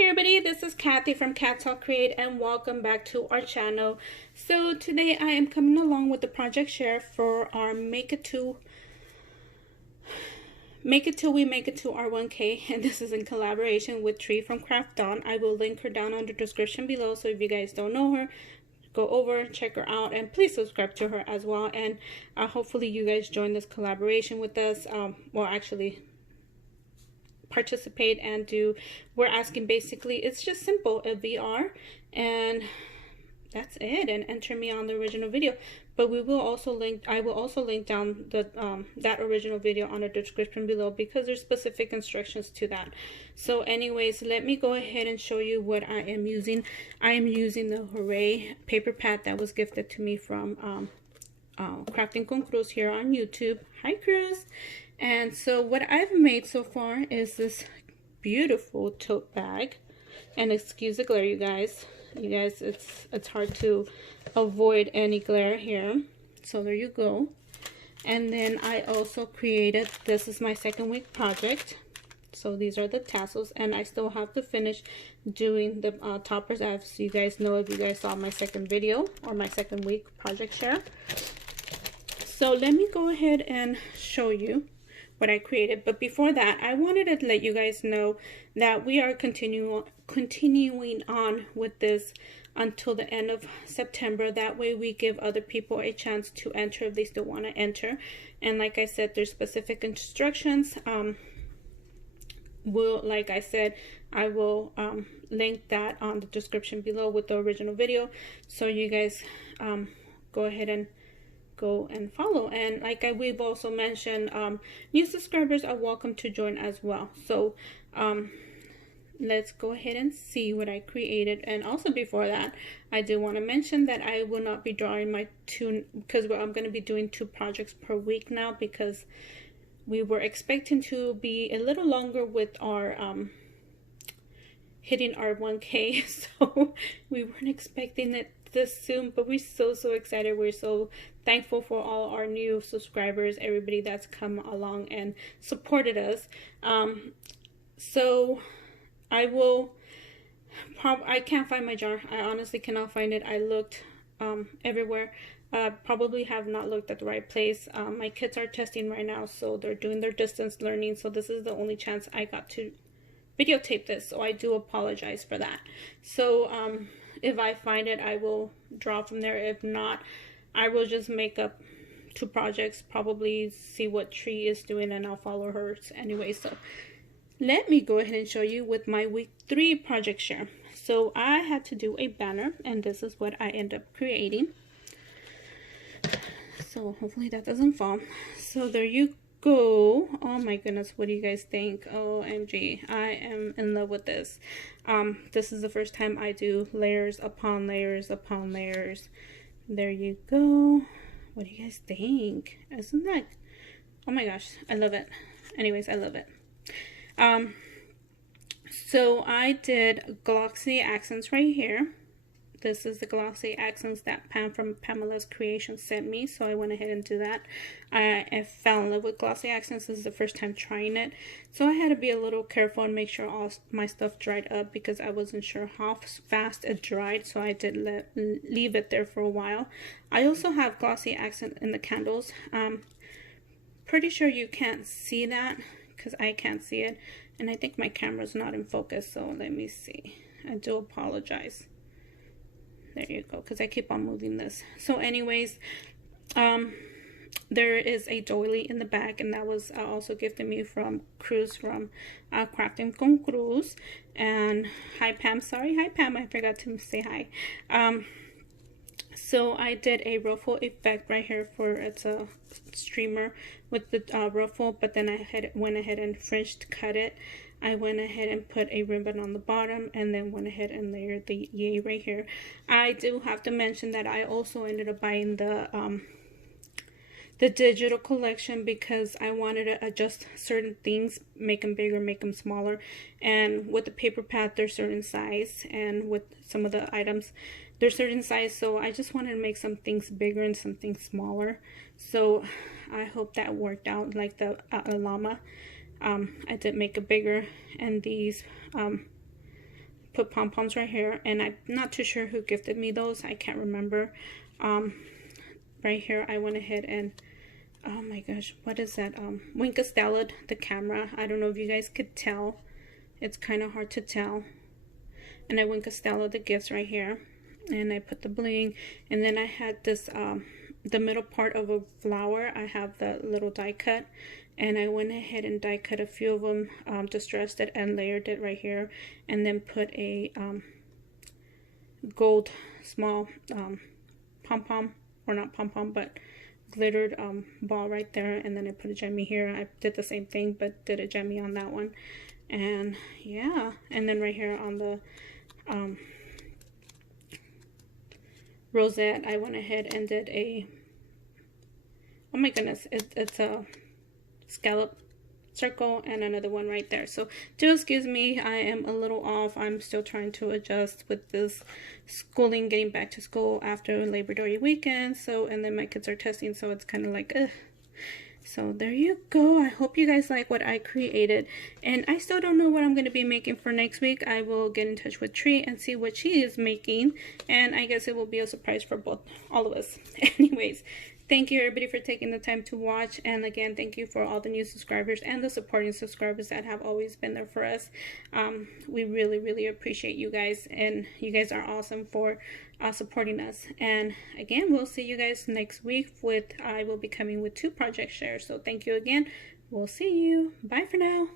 Hi everybody, this is Kathy from katzelcreate and welcome back to our channel. So today I am coming along with the project share for our Make It Till We Make It to our 1K, and this is in collaboration with Tree from Craft Dawn. I will link her down on the description below, so if you guys don't know her, go over, check her out, and please subscribe to her as well. And hopefully you guys join this collaboration with us. Well, actually participate and do. We're asking basically, it's just simple, a VR, and that's it, and enter me on the original video. But we will also link, I will also link down the that original video on the description below, because there's specific instructions to that. So anyways, let me go ahead and show you what I am using. I am using the Hooray paper pad that was gifted to me from Crafting con Cruz here on YouTube. Hi Cruz. And so what I've made so far is this beautiful tote bag. And excuse the glare, you guys. It's hard to avoid any glare here. So there you go. And then I also created, this is my second week project. So these are the tassels, and I still have to finish doing the toppers, as you guys know if you guys saw my second video or my second week project share. So let me go ahead and show you what I created. But before that, I wanted to let you guys know that we are continuing on with this until the end of September. That way we give other people a chance to enter if they still want to enter. And like I said, there's specific instructions. Like I said, I will link that on the description below with the original video, so you guys go ahead and follow. And like we've also mentioned, new subscribers are welcome to join as well. So let's go ahead and see what I created. And also before that, I do want to mention that I will not be drawing my two, because I'm going to be doing 2 projects per week now, because we were expecting to be a little longer with our hitting our 1K. So we weren't expecting it this soon, but we're so excited. We're so thankful for all our new subscribers, everybody that's come along and supported us. So I can't find my jar. I honestly cannot find it. I looked everywhere. Probably have not looked at the right place. My kids are testing right now, so they're doing their distance learning, so this is the only chance I got to videotape this, so I do apologize for that. So if I find it, I will draw from there. If not, I will just make up 2 projects, probably see what Tree is doing, and I'll follow hers anyway. So let me go ahead and show you with my week 3 project share. So I had to do a banner, and this is what I end up creating. So hopefully that doesn't fall. So there you go. Oh my goodness, what do you guys think? OMG, I am in love with this. This is the first time I do layers upon layers upon layers. There you go. What do you guys think? Isn't that, oh my gosh, I love it. Anyways, I love it. So I did glossy accents right here. This is the glossy accents that Pam from Pamela's Creation sent me, so I went ahead and do that. I fell in love with glossy accents. This is the first time trying it, so I had to be a little careful and make sure all my stuff dried up, because I wasn't sure how fast it dried, so I did leave it there for a while. I also have glossy accent in the candles. Pretty sure you can't see that, because I can't see it, and I think my camera's not in focus, so let me see. I do apologize. There you go, because I keep on moving this. So anyways, there is a doily in the back, and that was also gifted me from Cruz from Crafting con Cruz. And hi Pam, sorry, hi Pam, I forgot to say hi. So I did a ruffle effect right here for, it's a streamer with the ruffle, but then I went ahead and French cut it. I went ahead and put a ribbon on the bottom, and then went ahead and layered the yay right here. I do have to mention that I also ended up buying the digital collection, because I wanted to adjust certain things, make them bigger, make them smaller. And with the paper pad, they're certain size, and with some of the items, they're certain size. So I just wanted to make some things bigger and some things smaller. So I hope that worked out. Like the llama, I did make it bigger, and these put pom-poms right here, and I'm not too sure who gifted me those. I can't remember. Right here I went ahead and, oh my gosh, what is that? Winkastella'd the camera. I don't know if you guys could tell. It's kind of hard to tell. And I Winkastella'd the gifts right here, and I put the bling, and then I had this the middle part of a flower. I have the little die cut, and I went ahead and die cut a few of them, distressed it and layered it right here, and then put a gold small pom-pom, or not pom-pom, but glittered ball right there, and then I put a gemmy here. I did the same thing, but did a gemmy on that one. And yeah, and then right here on the rosette, I went ahead and did a, oh my goodness, it's a scallop circle and another one right there. So do excuse me, I am a little off. I'm still trying to adjust with this schooling, getting back to school after Labor Day weekend. So, and then my kids are testing, so it's kind of like, ugh. So there you go. I hope you guys like what I created, and I still don't know what I'm going to be making for next week. I will get in touch with Tree and see what she is making, and I guess it will be a surprise for all of us. Anyways, thank you everybody for taking the time to watch, and again, thank you for all the new subscribers and the supporting subscribers that have always been there for us. We really appreciate you guys, and you guys are awesome for supporting us. And again, we'll see you guys next week with, I will be coming with 2 project shares. So thank you again. We'll see you. Bye for now.